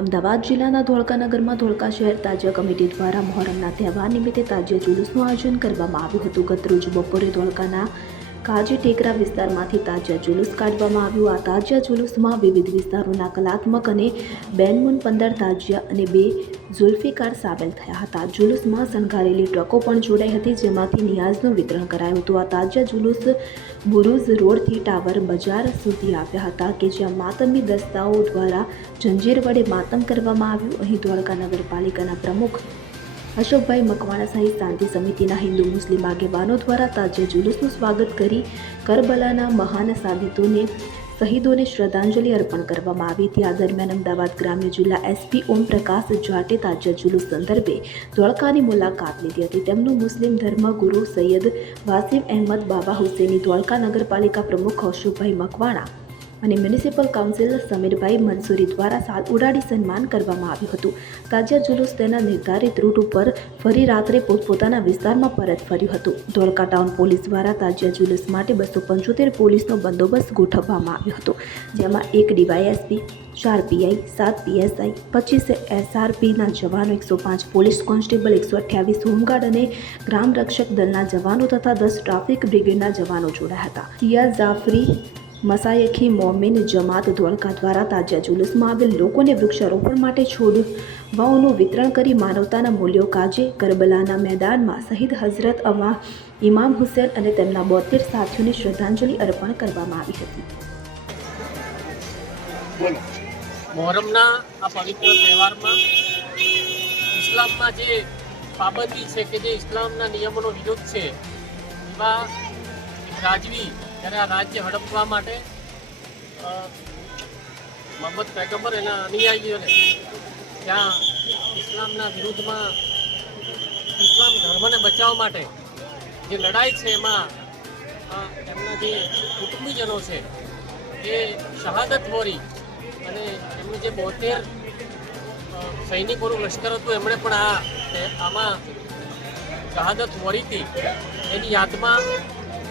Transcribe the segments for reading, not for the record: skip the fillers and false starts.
અમદાવાદ જિલ્લાના ધોળકા નગરમાં ધોળકા શહેર તાજિયા કમિટી દ્વારા મહોરમના તહેવાર નિમિત્તે તાજિયા જુલુસનું આયોજન કરવામાં આવ્યું હતું। ગતરોજ બપોરે ધોળકાના કાજી ટેકરા વિસ્તારમાંથી તાજિયા જુલુસ કાઢવામાં આવ્યું। આ તાજિયા જુલુસમાં વિવિધ વિસ્તારોના કલાત્મક અને બેનમૂન 15 તાજિયા અને 2 ઝુલ્ફિકાર સામેલ થયા હતા। જુલુસમાં શણગારેલી ટ્રકો પણ જોડાઈ હતી, જેમાંથી નિયાઝનું વિતરણ કરાયું હતું। આ તાજિયા જુલુસ બુરુઝ રોડથી ટાવર બજાર સુધી આવ્યા હતા કે જ્યાં માતમી દસ્તાઓ દ્વારા જંજીર વડે માતમ કરવામાં આવ્યું। અહીં ધોળકા નગરપાલિકાના પ્રમુખ અશોકભાઈ મકવાણા સહિત શાંતિ સમિતિના હિન્દુ મુસ્લિમ આગેવાનો દ્વારા તાજિયા જુલુસનું સ્વાગત કરી કરબલાના મહાન શહીદોને શ્રદ્ધાંજલિ અર્પણ કરવામાં આવી હતી। આ દરમિયાન અમદાવાદ ગ્રામ્ય જિલ્લા એસપી ઓમ પ્રકાશ જાટે તાજિયા જુલુસ સંદર્ભે ધોળકાની મુલાકાત લીધી હતી। તેમનું મુસ્લિમ ધર્મગુરુ સૈયદ વાસીમ અહેમદ બાબા હુસેની, ધોળકા નગરપાલિકા પ્રમુખ અશોકભાઈ મકવાણા અને મ્યુનિસિપલ કાઉન્સિલર સમીરભાઈ મંસૂરી દ્વારા સાલ ઉડાડી સન્માન કરવામાં આવ્યું હતું। તાજિયા જુલુસ તેના નિર્ધારિત રૂટ ઉપર ફરી રાત્રે પોતપોતાના વિસ્તારમાં પરત ફર્યું હતું। ધોળકા ટાઉન પોલીસ દ્વારા તાજિયા જુલુસ માટે 275 પોલીસનો બંદોબસ્ત ગોઠવવામાં આવ્યો હતો, જેમાં 1 ડીવાયએસપી, 4 પીઆઈ, 7 પીએસઆઈ, 25 એસઆરપીના જવાનો, 105 પોલીસ કોન્સ્ટેબલ, 128 હોમગાર્ડ અને ગ્રામ રક્ષક દળના જવાનો તથા 10 ટ્રાફિક બ્રિગેડના જવાનો જોડાયા હતા। સિયા જાફરી મસાયખી મોમિન જમાત ધોળકા દ્વારા તાજિયા જુલુસમાં આવેલ લોકોને વૃક્ષારોપણ માટે છોડવાઓનું વિતરણ કરી માનવતાના મૂલ્યો કાજે કરબલાના મેદાનમાં શહીદ હઝરત ઇમામ હુસેન અને તેમના 72 સાથીઓને શ્રદ્ધાંજલિ અર્પણ કરવામાં આવી હતી। મોહરમના આ પવિત્ર તહેવારમાં ઇસ્લામમાં જે પાબંદી છે કે જે ઇસ્લામના નિયમોનો વિરોધ છે, એવા રાજવી ત્યારે આ રાજ્ય હડપવા માટે મોહમ્મદ પૈગંબર એના અનુયાયીઓને ત્યાં ઇસ્લામના વિરુદ્ધમાં ઇસ્લામ ધર્મને બચાવવા માટે જે લડાઈ છે એમાં એમના જે કુટુંબીજનો છે એ શહાદત વોરી અને એમનું જે 72 સૈનિકોનું લશ્કર હતું, એમણે પણ આમાં શહાદત વોરીથી એની યાદમાં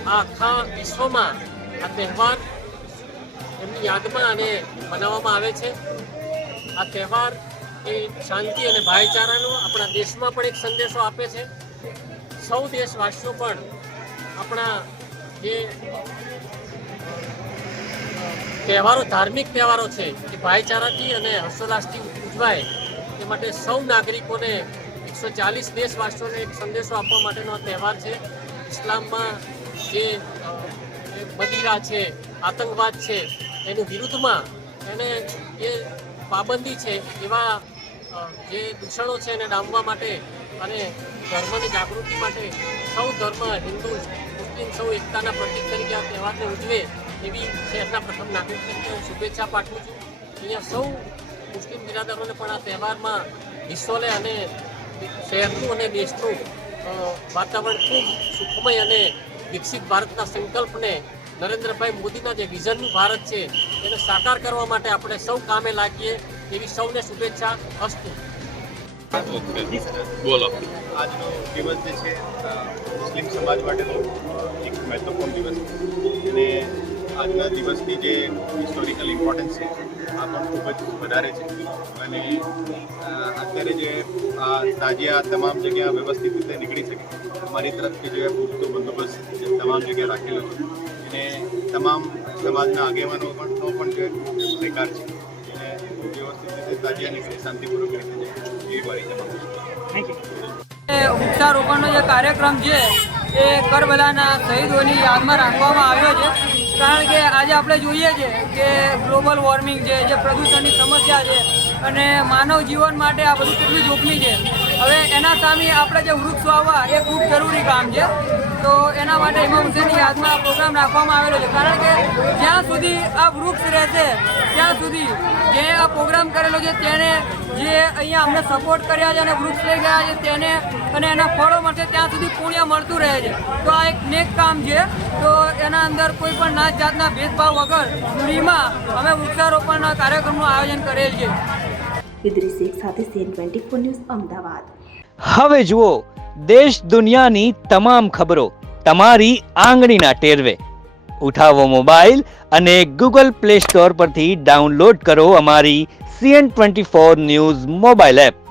આ આખા વિશ્વમાં આ તહેવાર એમની યાદમાં અને મનાવવામાં આવે છે। આ તહેવાર એ શાંતિ અને ભાઈચારાનો આપણા દેશમાં પણ એક સંદેશો આપે છે। સૌ દેશવાસીઓ પણ આપણા જે તહેવારો, ધાર્મિક તહેવારો છે એ ભાઈચારાથી અને હર્ષોલ્લાસથી ઉજવાય એ માટે સૌ નાગરિકોને 140 દેશવાસીઓને એક સંદેશો આપવા માટેનો આ તહેવાર છે। ઇસ્લામમાં જે મદિરા છે, આતંકવાદ છે, એની વિરુદ્ધમાં એને જે પાબંદી છે એવા જે દૂષણો છે એને ડામવા માટે અને ધર્મની જાગૃતિ માટે સૌ ધર્મ, હિન્દુ મુસ્લિમ સૌ એકતાના પ્રતીક તરીકે આ તહેવારને ઉજવે એવી શહેરના પ્રથમ નાગરિક તરીકે હું શુભેચ્છા પાઠવું છું। અહીંયા સૌ મુસ્લિમ બિરાદરોને પણ આ તહેવારમાં હિસ્સો લે અને શહેરનું અને દેશનું વાતાવરણ ખૂબ સુખમય અને વિકસિત ભારતના સંકલ્પને, નરેન્દ્રભાઈ મોદીના જે વિઝનનું ભારત છે એને સાકાર કરવા માટે આપણે સૌ કામે લાગીએ એવી સૌને શુભેચ્છા। અસ્તુ। બોલો। આજનો દિવસ જે છે મુસ્લિમ સમાજ માટેનો એક મહત્વપૂર્ણ દિવસ છે અને આજના દિવસની જે હિસ્ટોરિકલ ઇમ્પોર્ટન્સ છે આ પણ ખૂબ જ વધારે છે અને અત્યારે જે આ તાજિયા તમામ જગ્યા વ્યવસ્થિત રીતે નીકળી શકે અમારી તરફથી જે પૂરતો બંદોબસ્ત તમામ જગ્યાએ રાખેલો છે અને તમામ સમાજના આગેવાનો પણ જે બેકાર છે એને વ્યવસ્થિત રીતે તાજિયા નીકળે શાંતિપૂર્વક રીતે એવી મારી જવાબ છે। વૃક્ષારોપણનો જે કાર્યક્રમ છે એ કરબલાના શહીદોની યાદમાં રાખવામાં આવ્યો છે, કારણ કે આજે આપણે જોઈએ છે કે ગ્લોબલ વોર્મિંગ છે, જે પ્રદૂષણની સમસ્યા છે અને માનવ જીવન માટે આ બધું કેટલું જોખમી છે। હવે એના સામે આપણે જે વૃક્ષ વાવવા એ ખૂબ જરૂરી કામ છે, તો એના માટે ઇમામ હુસેનની યાદમાં આ પ્રોગ્રામ રાખવામાં આવેલો છે, કારણ કે જ્યાં સુધી આ વૃક્ષ રહેશે ત્યાં સુધી જે આ પ્રોગ્રામ કરેલો છે તેને જે અહીંયા અમને સપોર્ટ કર્યા છે અને વૃક્ષ લઈ ગયા છે તેને અને એના ફળો મળશે ત્યાં સુધી પુણ્ય મળતું રહે છે। તો આ એક નેક કામ છે, તો એના અંદર કોઈ પણ નાત જાતના ભેદભાવ વગર ફ્રીમાં અમે વૃક્ષારોપણના કાર્યક્રમનું આયોજન કરેલ છે। ઇદ્રીસ શેખ સાથે CN24 ન્યૂઝ અમદાવાદ। હવે જુઓ દેશ દુનિયાની તમામ ખબરો તમારી આંગળીના ટેરવે। ઉઠાવો મોબાઈલ અને ગૂગલ પ્લે સ્ટોર પરથી ડાઉનલોડ કરો અમારી CN24 ન્યૂઝ મોબાઈલ એપ.